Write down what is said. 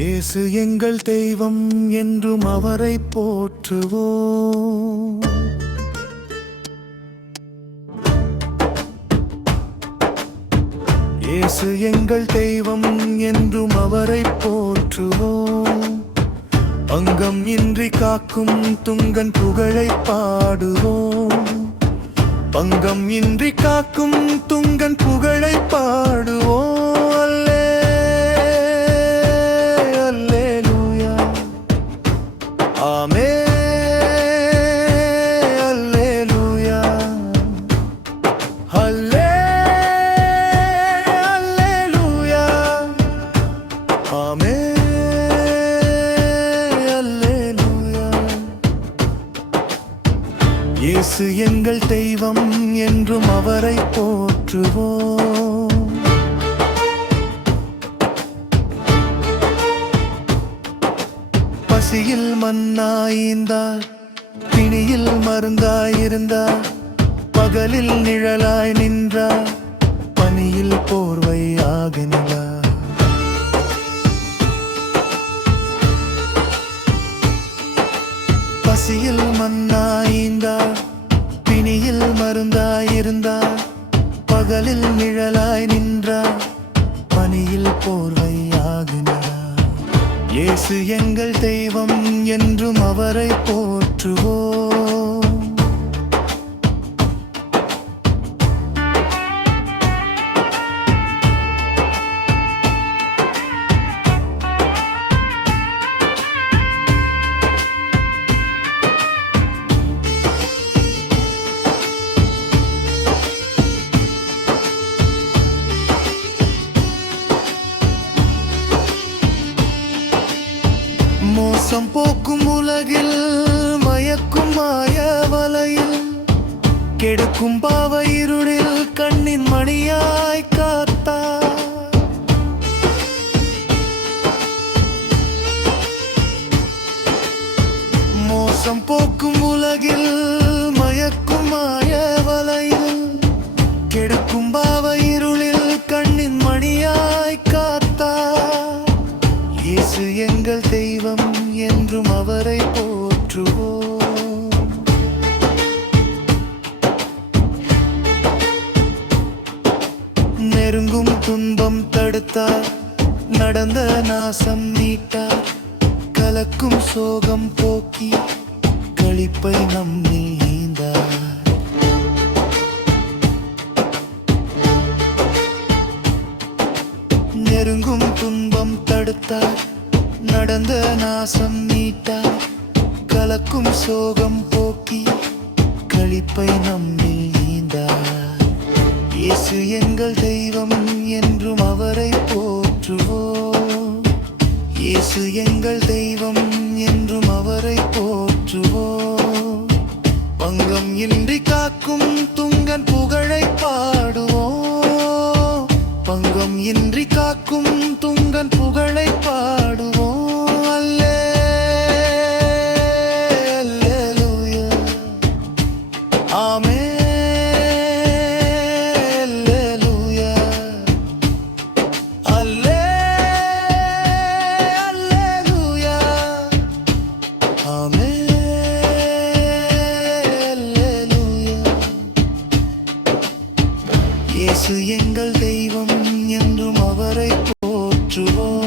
இயேசு எங்கள் தெய்வம் என்றும் அவரை போற்றுவோம். இயேசு எங்கள் தெய்வம் என்றும் அவரை போற்றுவோம். பங்கம் இன்றி காக்கும் துங்கன் புகழை பாடுவோம். பங்கம் இன்றி காக்கும் துங்கன் புகழை பாடுவோம். இயேசு எங்கள் தெய்வம் என்றும் அவரை போற்றுவோம். பசியில் மன்னாயிருந்தார், பிணியில் மருந்தாயிருந்தார், பகலில் நிழலாய் நின்றார், பனியில் போர்வையாக நின்றார். பசியில் மன்னாயிருந்தார், பிணியில் மருந்தாயிருந்தார், பகலில் நிழலாய் நின்றார், பனியில் போர்வையாக நின்றார். இயேசு எங்கள் தெய்வம் என்றும் அவரை போற்றுவோம். மோசம் போக்கும் உலகில் மயக்கும் மாய வலையில் கெடுக்கும் பாவ இருளில் கண்ணின் மணியாய் காத்தார். மோசம் போக்கும் உலகில் மயக்கும் மாய வலையில் கெடுக்கும் பாவ இருளில் கண்ணின் மணியாய் காத்தார். இயேசு எங்கள் தெய்வம் என்றும் அவரை போற்றுவோம். நெருங்கும் துன்பம் தடுத்தார், நடந்த நாசம் நீட்டார், கலக்கும் சோகம் போக்கி களிப்பை நம்மில் ஈந்தார். நெருங்கும் துன்பம் தடுத்தார், நடந்த நாசம் நீட்டார், கலக்கும் சோகம் போக்கி களிப்பை நம்மில் ஈந்தார். இயேசு எங்கள் தெய்வம் என்றும் அவரை போற்றுவோம். இயேசு எங்கள் தெய்வம் என்றும் அவரை போற்றுவோம். பங்கம் இன்றி காக்கும் துங்கன் புகழை பாடுவோம். பங்கம் இன்றி காக்கும் துங்கன் புகழை பாடுவோம். இயேசு எங்கள் தெய்வம் என்றும் அவரை போற்றுவோம்.